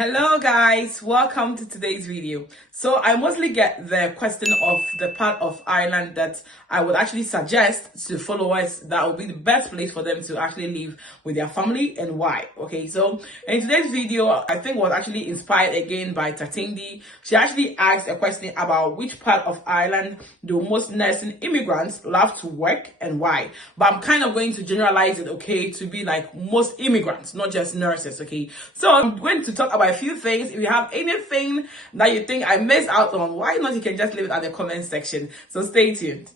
Hello guys, welcome to today's video. So I mostly get the question of the part of Ireland that I would actually suggest to followers that would be the best place for them to actually live with their family and why. Okay, so in today's video, I think was actually inspired again by Tatindi. She actually asked a question about which part of Ireland do most nursing immigrants love to work and why. But I'm kind of going to generalize it, okay, to be like most immigrants, not just nurses, okay. So I'm going to talk about a few things. If you have anything that you think I missed out on, why not you can just leave it at the comment section. So stay tuned.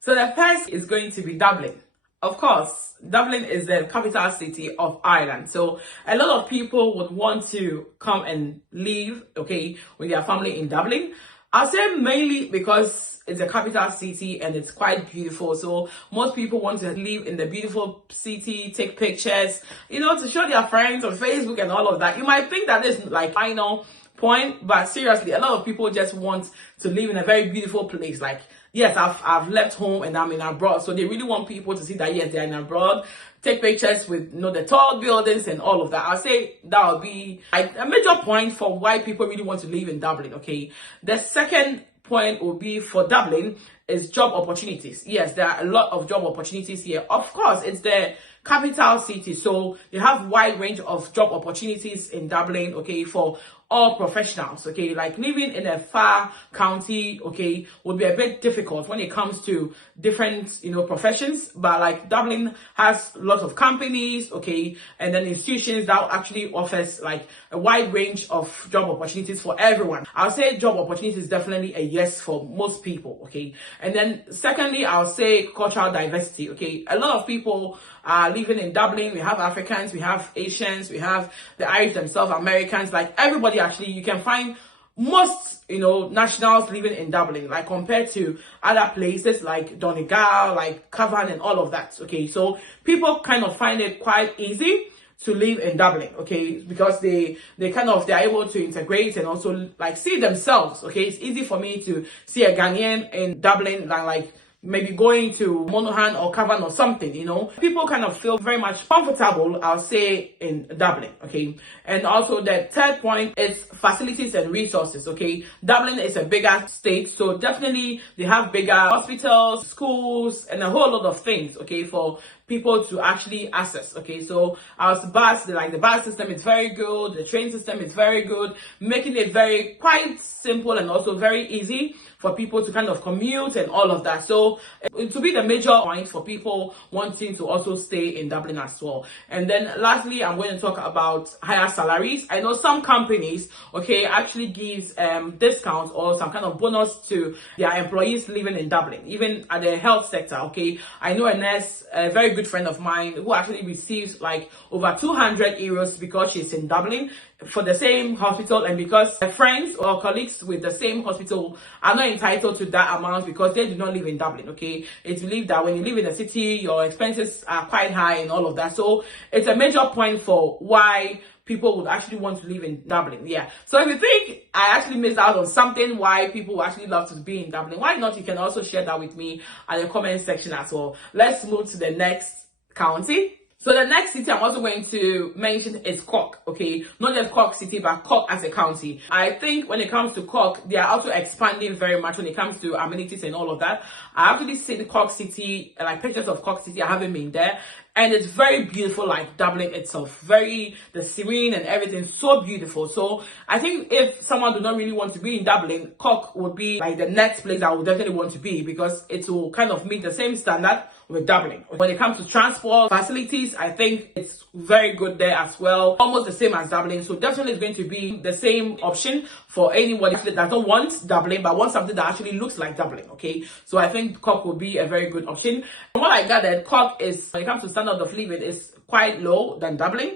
So the first is going to be Dublin. Of course, Dublin is the capital city of Ireland. So a lot of people would want to come and live, okay, with their family in Dublin. I'll say mainly because it's a capital city and it's quite beautiful. So most people want to live in the beautiful city, take pictures, you know, to show their friends on Facebook and all of that. You might think that is like final point, but seriously, a lot of people just want to live in a very beautiful place. Like, yes, I've left home and I'm in abroad. So they really want people to see that, yes, they're in abroad. Take pictures with, you know, the tall buildings and all of that. I'll say that will be like a major point for why people really want to live in Dublin, okay? The second point will be for Dublin is job opportunities. Yes, there are a lot of job opportunities here. Of course, it's the capital city, so you have wide range of job opportunities in Dublin, okay, for all professionals, okay. Like living in a far county, okay, would be a bit difficult when it comes to different, you know, professions. But like Dublin has lots of companies, okay, and then institutions that actually offers like a wide range of job opportunities for everyone. I'll say job opportunities is definitely a yes for most people, okay. And then secondly, I'll say cultural diversity, okay. A lot of people are living in Dublin. We have Africans, we have Asians, we have the Irish themselves, Americans, like everybody actually, you can find most, you know, nationals living in Dublin, like compared to other places like Donegal, like Cavan and all of that, okay. So people kind of find it quite easy to live in Dublin, okay, because they're able to integrate and also like see themselves, okay. It's easy for me to see a Ghanaian in Dublin than like maybe going to Monaghan or Cavan or something, you know. People kind of feel very much comfortable, I'll say, in Dublin, okay. And also the third point is facilities and resources, okay. Dublin is a bigger state, so definitely they have bigger hospitals, schools, and a whole lot of things, okay, for people to actually access, okay. So our bus, the bus system is very good, the train system is very good, making it very quite simple and also very easy for people to kind of commute and all of that. So it will be the major point for people wanting to also stay in Dublin as well. And then lastly, I'm going to talk about higher salaries. I know some companies, okay, actually gives discounts or some kind of bonus to their employees living in Dublin, even at the health sector, okay. I know a nurse, a very good friend of mine, who actually receives like over 200 euros because she's in Dublin for the same hospital, and because her friends or colleagues with the same hospital are not entitled to that amount because they do not live in Dublin, okay. It's believed that when you live in a city, your expenses are quite high and all of that. So it's a major point for why people would actually want to live in Dublin. Yeah. So if you think I actually missed out on something why people actually love to be in Dublin, why not? You can also share that with me at the comment section as well. Let's move to the next county. So the next city I'm also going to mention is Cork, okay? Not just Cork City, but Cork as a county. I think when it comes to Cork, they are also expanding very much when it comes to amenities and all of that. I actually seen Cork City, like pictures of Cork City. I haven't been there. And it's very beautiful, like Dublin itself. The serene and everything, so beautiful. So I think if someone do not really want to be in Dublin, Cork would be like the next place I would definitely want to be because it will kind of meet the same standard with Dublin. When it comes to transport facilities, I think it's very good there as well. Almost the same as Dublin. So definitely it's going to be the same option for anybody that doesn't want Dublin but wants something that actually looks like Dublin, okay? So I think Cork would be a very good option. From what I gathered, Cork is, when it comes to standard of living, is quite low than Dublin.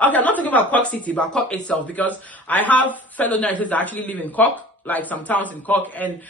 Okay, I'm not talking about Cork City, but Cork itself, because I have fellow nurses that actually live in Cork, like some towns in Cork, and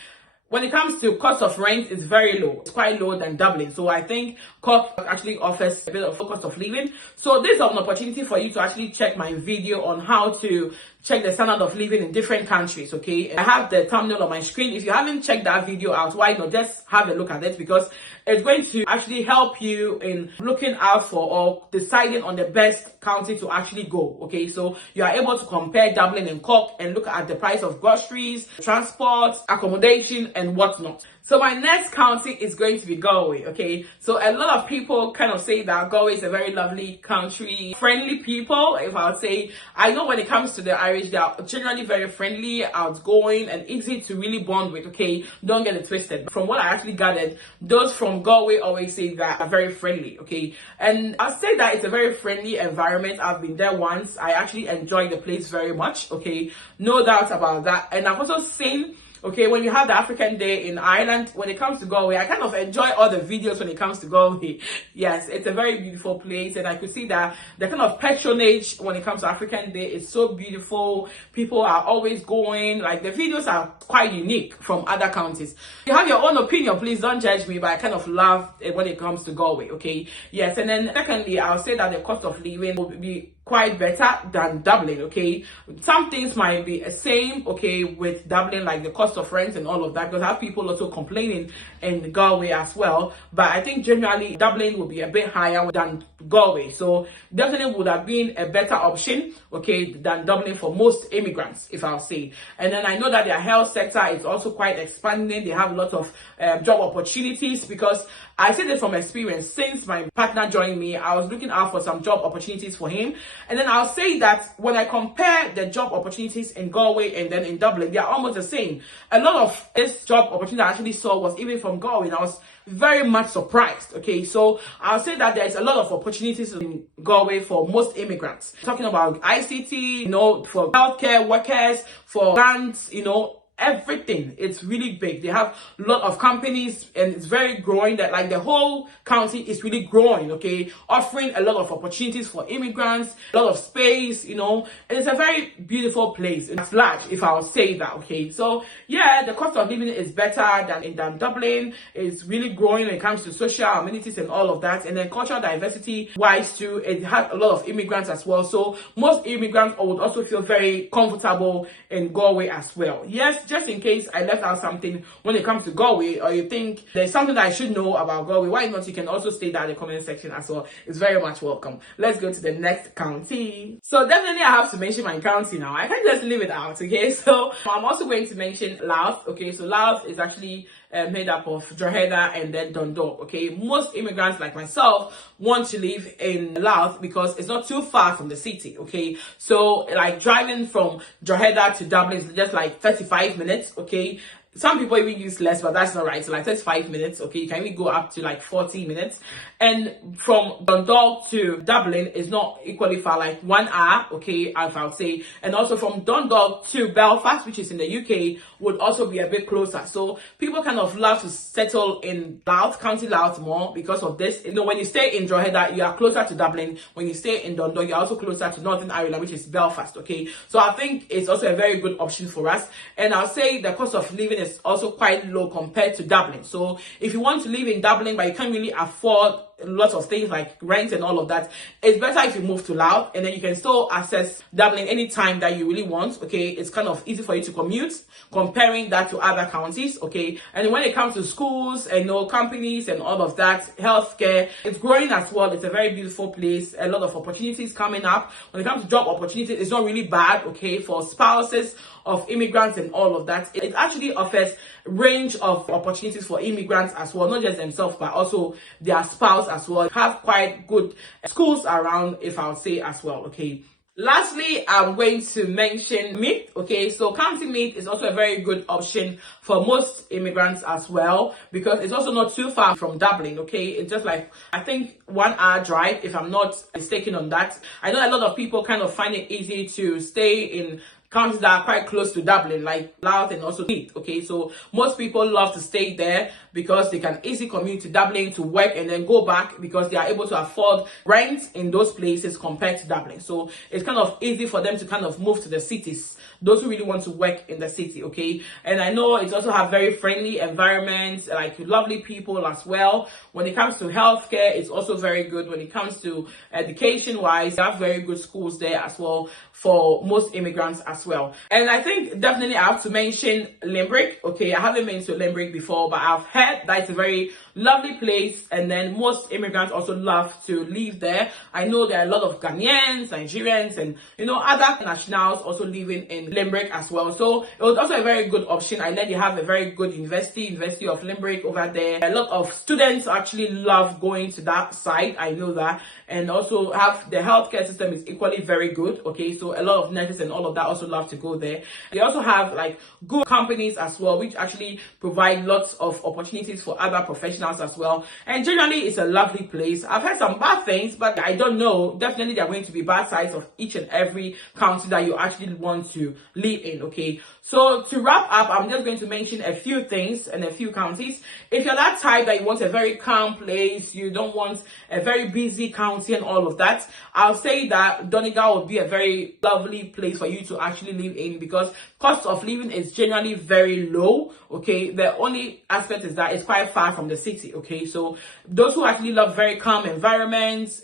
when it comes to cost of rent, it's very low. It's quite lower than Dublin. So I think Cork actually offers a bit of cost of living. So this is an opportunity for you to actually check my video on how to check the standard of living in different countries. Okay, I have the thumbnail on my screen. If you haven't checked that video out, why not just have a look at it, because it's going to actually help you in looking out for or deciding on the best county to actually go. Okay, so you are able to compare Dublin and Cork and look at the price of groceries, transport, accommodation, and whatnot. So my next county is going to be Galway. Okay, so a lot of people kind of say that Galway is a very lovely country, friendly people. If I would say, I know when it comes to the Irish, they are generally very friendly, outgoing, and easy to really bond with. Okay, don't get it twisted. From what I actually gathered, those from Galway always say that are very friendly. Okay, and I'll say that it's a very friendly environment. I've been there once. I actually enjoy the place very much. Okay, no doubt about that. And I've also seen, okay, when you have the African Day in Ireland, when it comes to Galway, I kind of enjoy all the videos when it comes to Galway. Yes, it's a very beautiful place, and I could see that the kind of patronage when it comes to African Day is so beautiful. People are always going, like the videos are quite unique from other counties. If you have your own opinion, please don't judge me, but I kind of love it when it comes to Galway. Okay, yes, and then secondly, I'll say that the cost of living will be quite better than Dublin. Okay, some things might be the same, okay, with Dublin, like the cost of rent and all of that, because I have people also complaining in Galway as well. But I think generally Dublin will be a bit higher than Galway, so definitely would have been a better option, okay, than Dublin for most immigrants, if I'll say. And then I know that their health sector is also quite expanding. They have a lot of job opportunities, because I say this from experience. Since my partner joined me, I was looking out for some job opportunities for him. And then I'll say that when I compare the job opportunities in Galway and then in Dublin, they are almost the same. A lot of this job opportunity I actually saw was even from Galway, and I was very much surprised. Okay, so I'll say that there's a lot of opportunities in Galway for most immigrants. Talking about ICT, you know, for healthcare workers, for grants, you know, everything. It's really big. They have a lot of companies, and it's very growing. That like the whole county is really growing, okay, offering a lot of opportunities for immigrants, a lot of space, you know, and it's a very beautiful place. It's large, if I'll say that. Okay, so yeah, the cost of living is better than Dublin. It's really growing when it comes to social amenities and all of that, and then cultural diversity wise too. It has a lot of immigrants as well, so most immigrants would also feel very comfortable in Galway as well. Yes, just in case I left out something when it comes to Galway, or you think there's something that I should know about Galway, why not? You can also state that in the comment section as well. It's very much welcome. Let's go to the next county. So definitely I have to mention my county now. I can't just leave it out, okay? So I'm also going to mention Louth. Okay, so Louth is actually made up of Drogheda and then Dundalk. Okay, most immigrants like myself want to live in Louth because it's not too far from the city. Okay, so like driving from Drogheda to Dublin is just like 35 minutes. Okay, some people even use less, but that's not right. So like 35 minutes. Okay, you can even go up to like 40 minutes. And from Dundalk to Dublin is not equally far, like 1 hour, okay, if I would say. And also from Dundalk to Belfast, which is in the UK, would also be a bit closer. So people kind of love to settle in Louth, County Louth more because of this. You know, when you stay in Drogheda, you are closer to Dublin. When you stay in Dundalk, you're also closer to Northern Ireland, which is Belfast, okay. So I think it's also a very good option for us. And I'll say the cost of living is also quite low compared to Dublin. So if you want to live in Dublin, but you can't really afford lots of things like rent and all of that, it's better if you move to Louth, and then you can still access Dublin anytime that you really want. Okay, it's kind of easy for you to commute, comparing that to other counties. Okay, and when it comes to schools and companies and all of that, healthcare, it's growing as well. It's a very beautiful place, a lot of opportunities coming up. When it comes to job opportunities, it's not really bad, okay, for spouses of immigrants and all of that. It actually offers range of opportunities for immigrants as well, not just themselves but also their spouse as well. Have quite good schools around, if I'll say as well. Okay, lastly, I'm going to mention Meath. Okay, so County Meath is also a very good option for most immigrants as well, because it's also not too far from Dublin. Okay, it's just like, I think 1 hour drive, if I'm not mistaken on that. I know a lot of people kind of find it easy to stay in counties that are quite close to Dublin, like Louth and also Meath. Okay, so most people love to stay there because they can easily commute to Dublin to work and then go back, because they are able to afford rent in those places compared to Dublin. So it's kind of easy for them to kind of move to the cities, those who really want to work in the city, okay? And I know it also have very friendly environments, like lovely people as well. When it comes to healthcare, it's also very good. When it comes to education wise, they have very good schools there as well for most immigrants as well. And I think definitely I have to mention Limerick, okay? I haven't been to Limerick before, but I've heard that it's a very lovely place, and then most immigrants also love to live there. I know there are a lot of Ghanaians, Nigerians, and other nationals also living in Limerick as well. So it was also a very good option. I know they have a very good University of Limerick over there. A lot of students actually love going to that site, I know that. And also have the healthcare system is equally very good, okay? So a lot of nurses and all of that also love to go there. They also have like good companies as well, which actually provide lots of opportunities for other professionals as well. And generally it's a lovely place. I've heard some bad things, but I don't know. Definitely there are going to be bad sides of each and every county that you actually want to live in, okay? So to wrap up, I'm just going to mention a few things and a few counties. If you're that type that you want a very calm place, you don't want a very busy county and all of that, I'll say that Donegal would be a very lovely place for you to actually live in, because cost of living is generally very low, okay? The only aspect is that it's quite far from the city, okay? So those who actually love very calm environments,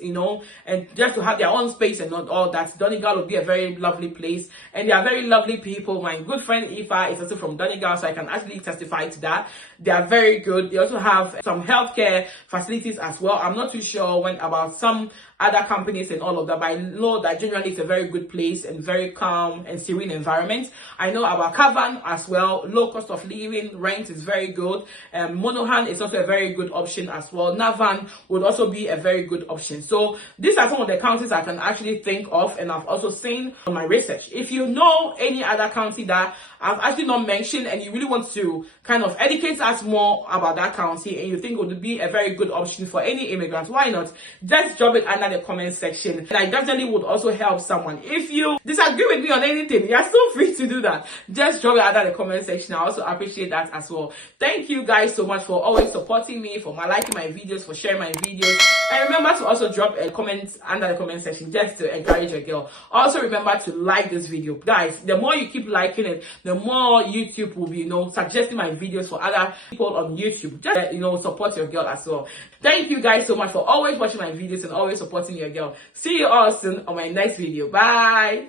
and just to have their own space and not all that, Donegal would be a very lovely place. And they are very lovely people. My good friend Ifa is also from Donegal, so I can actually testify to that. They are very good. They also have some healthcare facilities as well. I'm not too sure about some other companies and all of that, but I know that generally it's a very good place and very calm and serene environment. I know about Cavan as well. Low cost of living, rent is very good. Monaghan is also a very good option as well. Navan would also be a very good option. So these are some of the counties I can actually think of, and I've also seen on my research. If you know any other county that I've actually not mentioned and you really want to kind of educate us more about that county, and you think it would be a very good option for any immigrants, why not? Just drop it under the comment section, and I definitely would also help someone. If you disagree with me on anything, you're still free to do that. Just drop it under the comment section. I also appreciate that as well. Thank you guys so much for always supporting me, for liking my videos, for sharing my videos, and remember to also drop a comment under the comment section just to encourage your girl. Also remember to like this video, guys. The more you keep liking it, the more YouTube will be suggesting my videos for other people on YouTube. Just support your girl as well. Thank you guys so much for always watching my videos and always supporting your girl. See you all soon on my next video. Bye.